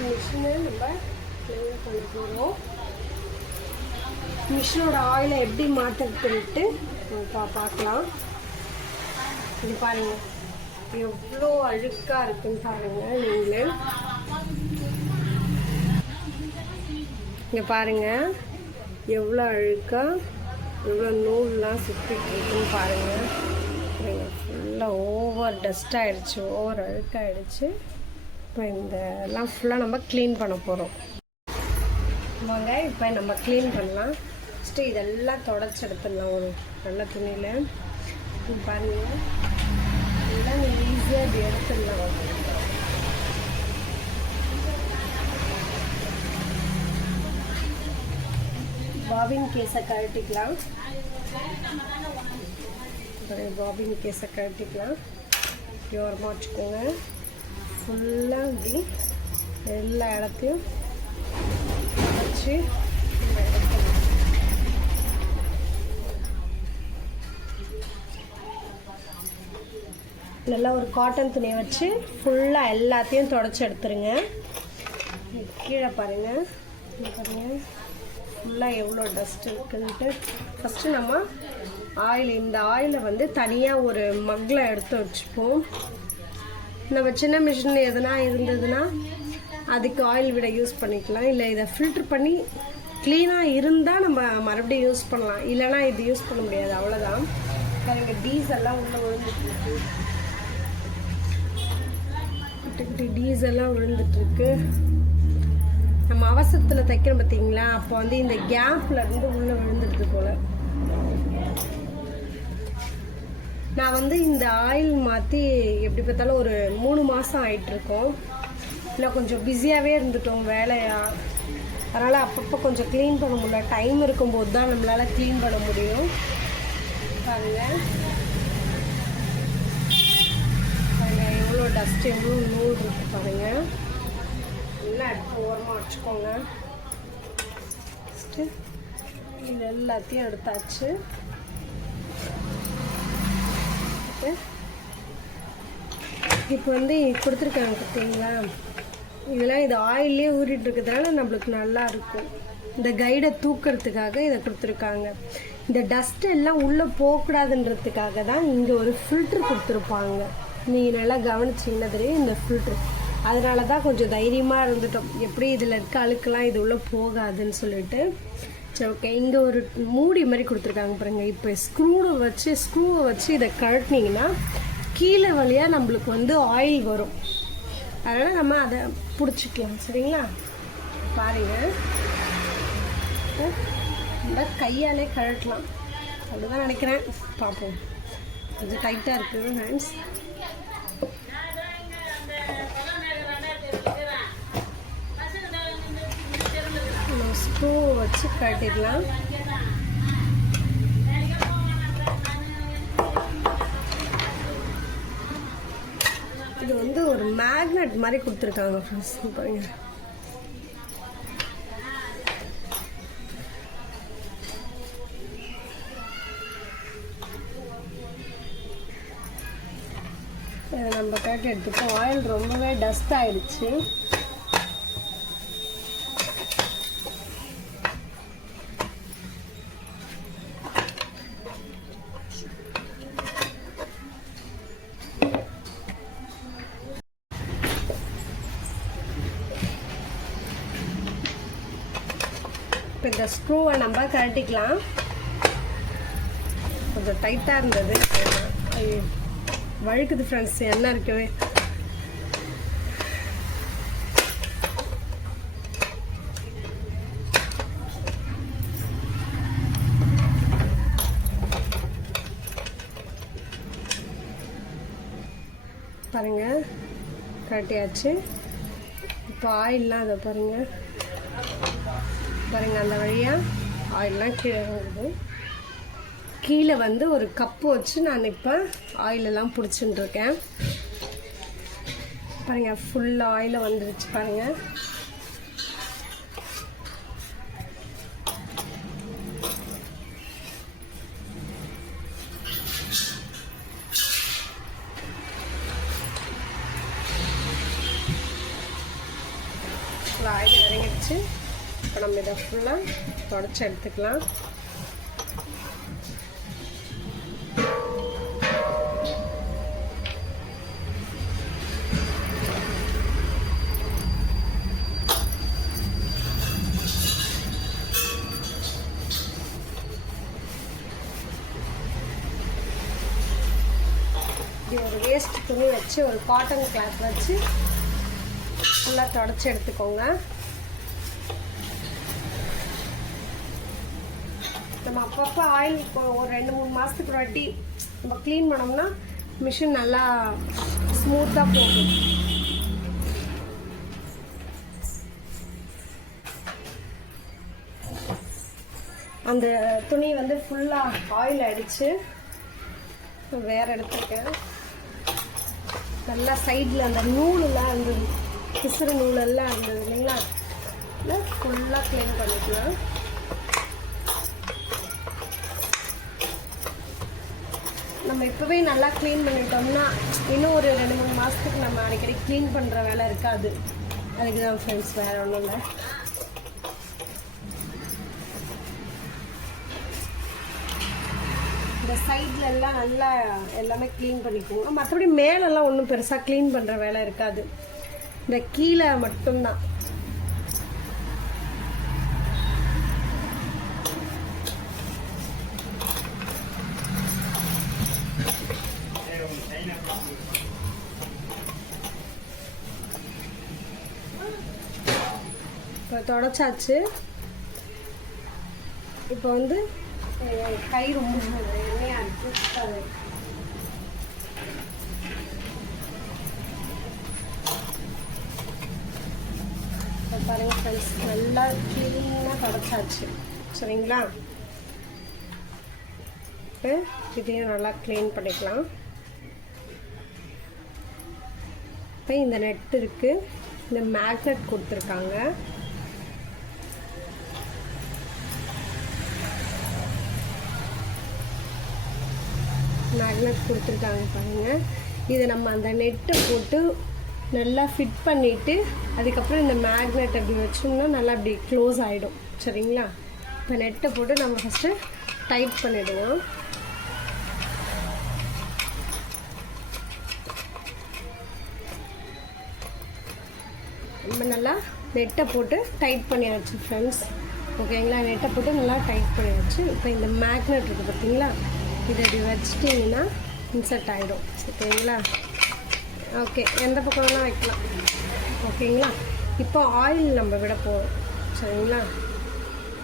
மிஷினை நம்ம க்ளீன் பண்ண போகிறோம் மிஷினோட ஆயிலை எப்படி மாற்றுறதுன்ட்டு பா பார்க்கலாம். இது பாருங்கள் எவ்வளோ அழுக்காக இருக்குன்னு பாருங்கள் நீங்களே. இங்கே பாருங்கள் எவ்வளோ அழுக்காக எவ்வளோ நூல்லாம் சுற்றிட்டு இருக்குன்னு பாருங்கள் ஃபுல்லாக ஓவர் டஸ்ட் ஆகிடுச்சு ஓவர் அழுக்காகிடுச்சு இப்போ இந்த எல்லாம் ஃபுல்லாக நம்ம க்ளீன் பண்ண போகிறோம் வாங்க இப்போ நம்ம க்ளீன் பண்ணலாம். ஃபஸ்ட்டு இதெல்லாம் தொடச்சி எடுத்துடலாம் ஒரு நல்ல துணியில். பாருங்கள் இதெல்லாம் ஈஸியாக இப்படி எடுத்துடலாம். பாபின் கேஸை கழட்டிக்கலாம். அப்புறம் பாபின் கேஸை கழட்டிக்கலாம். ஓரமாக வச்சுக்கோங்க. ஃபுல்லாக இப்படி எல்லா இடத்தையும் வச்சு நல்லா ஒரு காட்டன் துணியை வச்சு ஃபுல்லாக எல்லாத்தையும் தொடச்சி எடுத்துருங்க. கீழே பாருங்கள் பாருங்கள் ஃபுல்லாக எவ்வளோ டஸ்ட் இருக்குன்ட்டு. ஃபஸ்ட்டு நம்ம ஆயில் இந்த ஆயிலை வந்து தனியாக ஒரு மக்கில் எடுத்து வச்சுப்போம். நம்ம சின்ன மிஷின் எதனா இருந்ததுன்னா அதுக்கு ஆயில் விட யூஸ் பண்ணிக்கலாம். இல்லை இதை ஃபில்டர் பண்ணி க்ளீனாக இருந்தால் நம்ம மறுபடியும் யூஸ் பண்ணலாம். இல்லைனா இது யூஸ் பண்ண முடியாது. அவ்வளோதான் பாருங்க டீசல்லாம் உள்ளே விழுந்துட்டு குட்டி குட்டி டீசல்லாம் விழுந்துட்டு நம்ம அவசரத்தில் தைக்கிறோம் பார்த்தீங்களா அப்போ வந்து இந்த கேப்பில் இருந்து உள்ளே விழுந்துடுது போல். நான் வந்து இந்த ஆயில் மாற்றி எப்படி பார்த்தாலும் ஒரு மூணு மாதம் ஆயிட்டுருக்கோம். இல்லை கொஞ்சம் பிஸியாகவே இருந்துட்டோம் வேலையாக அதனால் அப்பப்போ கொஞ்சம் க்ளீன் பண்ண முடியல. டைம் இருக்கும்போது தான் நம்மளால் க்ளீன் பண்ண முடியும். பாருங்க. பாருங்கள் எவ்வளோ டஸ்ட் எவ்வளோ நூல் இருக்கு பாருங்க. எல்லாம் எடுத்து ஓரமாக வச்சுக்கோங்க. ஃபஸ்ட்டு இது எல்லாத்தையும் எடுத்தாச்சு எடுத்து இப்போ வந்து கொடுத்துருக்காங்க பார்த்தீங்களா? இதெல்லாம் இது ஆயிலே ஊறிட்டு இருக்கிறதுனால நம்மளுக்கு நல்லா இருக்கும். இந்த கைடை தூக்கிறதுக்காக இதை கொடுத்துருக்காங்க. இந்த டஸ்ட் எல்லாம் உள்ளே போகக்கூடாதுன்றதுக்காக தான் இங்கே ஒரு ஃபில்ட்ரு கொடுத்துருப்பாங்க. நீங்கள் நல்லா கவனிச்சிங்கன்னா தெரியும் இந்த ஃபில்ட்ரு அதனால தான் கொஞ்சம் தைரியமாக இருந்துட்டோம். எப்படி இதில் இருக்க அழுக்கெல்லாம் இது உள்ளே போகாதுன்னு சொல்லிட்டு. சரி ஓகே இங்கே ஒரு மூடி மாதிரி கொடுத்துருக்காங்க பாருங்கள் இப்போ ஸ்க்ரூவை வச்சு ஸ்க்ரூவை வச்சு இதை கழட்டினீங்கன்னா கீழே வழியாக நம்மளுக்கு வந்து ஆயில் வரும். அதனால் நம்ம அதை பிடிச்சிக்கலாம். சரிங்களா? பாருங்க. நம்ம கையாலே கழட்டலாம். அப்படிதான் நினைக்கிறேன். பார்ப்போம். கொஞ்சம் டைட்டாக இருக்குது ஹேண்ட்ஸ் ஸ்க்ரூ வச்சு கட்டிடலாம் இது வந்து ஒரு மேக்னெட் மாதிரி கொடுத்துருக்காங்க ஃப்ரெண்ட்ஸ் பாருங்க. இதை நம்ம கேட்டு எடுத்துப்போம் ஆயில் ரொம்பவே டஸ்ட் ஆயிடுச்சு. இந்த ஸ்க்ரூவை நம்ம கழட்டிக்கலாம். கொஞ்சம் டைட்டாக இருந்தது. வழுக்குது ஃப்ரெண்ட்ஸ் என்ன இருக்கவே? பாருங்க கட்டியாச்சு இப்போ ஆயில்லாம் அதை பாருங்கள் பாருங்க அந்த வழியாக ஆயிலெலாம் கீழே வருது. கீழே வந்து ஒரு கப்பு வச்சு நான் இப்போ ஆயிலெல்லாம் பிடிச்சிட்டுருக்கேன் பாருங்கள் ஃபுல்லாக ஃபுல் ஆயில் வந்துருச்சு பாருங்கள் ஆயில் இறங்கிடுச்சு. இப்போ நம்ம இதை ஃபுல்லாக தொடச்சி எடுத்துக்கலாம். இப்படி ஒரு வேஸ்ட் துணி வச்சு ஒரு காட்டன் கிளாத் வச்சு ஃபுல்லாக தொடச்சி எடுத்துக்கோங்க. நம்ம அப்பப்போ ஆயில் இப்போ ஒரு ரெண்டு மூணு மாதத்துக்கு ஒரு வாட்டி நம்ம க்ளீன் பண்ணோம்னா மிஷின் நல்லா ஸ்மூத்தாக போகும். அந்த துணி வந்து ஃபுல்லாக ஆயில் அடித்து வேற எடுத்துருக்கேன். நல்லா சைடில் அந்த நூலெல்லாம் இருந்தது பிசுறு நூலெல்லாம் இருந்தது இல்லைங்களா ஃபுல்லாக க்ளீன் பண்ணிக்கலாம். நம்ம இப்போவே நல்லா க்ளீன் பண்ணிட்டோம்னா இன்னும் ஒரு ரெண்டு மூணு மாதத்துக்கு நம்ம அடிக்கடி க்ளீன் பண்ணுற வேலை இருக்காது. அதுக்கு தான் ஃப்ரெண்ட்ஸ் வேறு ஒன்றும் இல்லை. இந்த சைடில் எல்லாம் நல்லா எல்லாமே க்ளீன் பண்ணிக்கோங்க மற்றபடி மேலெல்லாம் ஒன்றும் பெருசாக க்ளீன் பண்ணுற வேலை இருக்காது. இந்த கீழே மட்டும்தான் இப்போ தொடச்சாச்சு. இப்போ வந்து கை ரொம்ப எண்ணெயாக இருக்குது பாருங்க ஃப்ரெண்ட்ஸ் நல்லா க்ளீனாக தொடச்சாச்சு. சரிங்களா? இப்போ இதையும் நல்லா க்ளீன் பண்ணிக்கலாம். இப்போ இந்த நெட் இருக்குது இந்த மேக்னெட் கொடுத்துருக்காங்க. மேக்னட் கொடுத்துருக்காங்க பாருங்க. இதை நம்ம அந்த நெட்டை போட்டு நல்லா ஃபிட் பண்ணிவிட்டு அதுக்கப்புறம் இந்த மேக்னெட் அப்படி வச்சோம்னா நல்லா அப்படி க்ளோஸ் ஆகிடும் சரிங்களா? இப்போ நெட்டை போட்டு நம்ம ஃபஸ்ட்டு டைட் பண்ணிவிடுவோம் நம்ம நல்லா நெட்டை போட்டு டைட் பண்ணியாச்சு ஃப்ரெண்ட்ஸ் ஓகேங்களா நெட்டை போட்டு நல்லா டைட் பண்ணியாச்சு. இப்போ இந்த மேக்னெட் இருக்குது பார்த்தீங்களா இதை இப்படி வச்சிட்டிங்கன்னா இன்சர்ட் ஆகிடும் ஓகேங்களா ஓகே எந்த பக்கம் வேணால் வைக்கலாம். ஓகேங்களா? இப்போ ஆயில் நம்ம விட போகிறோம் சரிங்களா?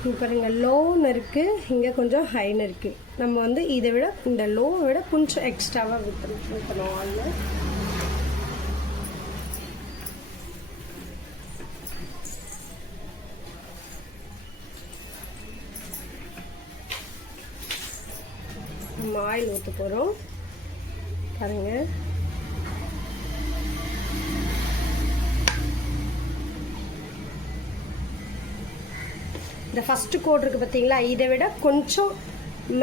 இங்கே பாருங்க லோன்னு இருக்குது இங்கே கொஞ்சம் ஹைன்னு இருக்குது நம்ம வந்து இதை விட இந்த லோவை விட கொஞ்சம் எக்ஸ்ட்ராவாக விற்றணும் ஊற்றணும் ஆயில் நம்ம ஆயில் ஊற்ற போகிறோம் பாருங்க. இந்த ஃபஸ்ட்டு கோட் இருக்குது பார்த்தீங்களா இதை விட கொஞ்சம்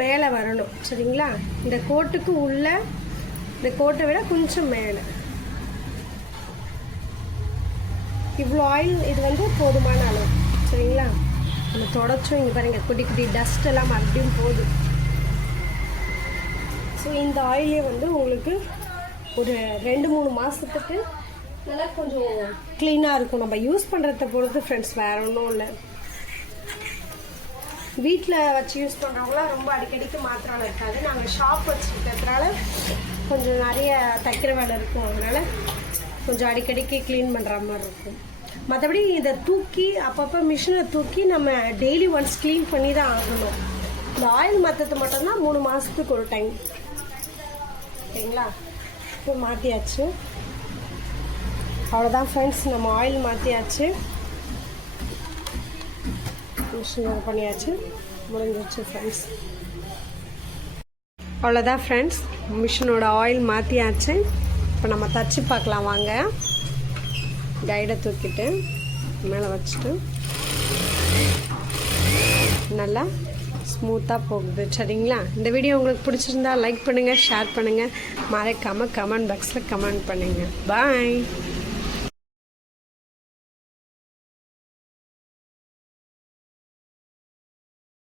மேலே வரணும். சரிங்களா? இந்த கோட்டுக்கு உள்ள இந்த கோட்டை விட கொஞ்சம் மேலே. இவ்வளோ ஆயில் இது வந்து போதுமான அளவு. சரிங்களா? நம்ம தொடச்சோம் இங்கே பாருங்கள் குட்டி குட்டி டஸ்ட் எல்லாம் மறுபடியும் போகுது ஸோ இந்த ஆயிலே வந்து உங்களுக்கு ஒரு ரெண்டு மூணு மாதத்துக்கு நல்லா கொஞ்சம் க்ளீனாக இருக்கும். நம்ம யூஸ் பண்ணுறத பொறுத்து ஃப்ரெண்ட்ஸ் வேற ஒன்றும் இல்லை. வீட்டில் வச்சு யூஸ் பண்ணுறவங்களாம் ரொம்ப அடிக்கடிக்கு மாத்திரம் இருக்காது. நாங்கள் ஷாப் வச்சுருக்கிறதுனால கொஞ்சம் நிறைய தைக்கிற வேலை இருக்கும். அதனால் கொஞ்சம் அடிக்கடிக்கு க்ளீன் பண்ணுற மாதிரி இருக்கும். மற்றபடி இதை தூக்கி அப்பப்போ மிஷினை தூக்கி நம்ம டெய்லி ஒன்ஸ் க்ளீன் பண்ணி தான் ஆகணும். இந்த ஆயில் மாற்றது மட்டும்தான் மூணு மாதத்துக்கு ஒரு டைம் ஓகேங்களா? இப்போ மாற்றியாச்சு அவ்வளோதான் ஃப்ரெண்ட்ஸ் நம்ம ஆயில் மாற்றியாச்சு மிஷின் ஒர்க் பண்ணியாச்சு. முடிஞ்சிச்சு ஃப்ரெண்ட்ஸ் அவ்வளோதான் ஃப்ரெண்ட்ஸ் மிஷினோட ஆயில் மாற்றியாச்சு இப்போ நம்ம தச்சு பார்க்கலாம் வாங்க. கைடை தூக்கிட்டு மேலே வச்சுட்டு. நல்லா? ஸ்மூத்தாக போகுது. சரிங்களா? இந்த வீடியோ உங்களுக்கு பிடிச்சிருந்தா லைக் பண்ணுங்கள் ஷேர் பண்ணுங்கள் மறக்காமல் கமெண்ட் பாக்ஸில் கமெண்ட் பண்ணுங்கள் பாய்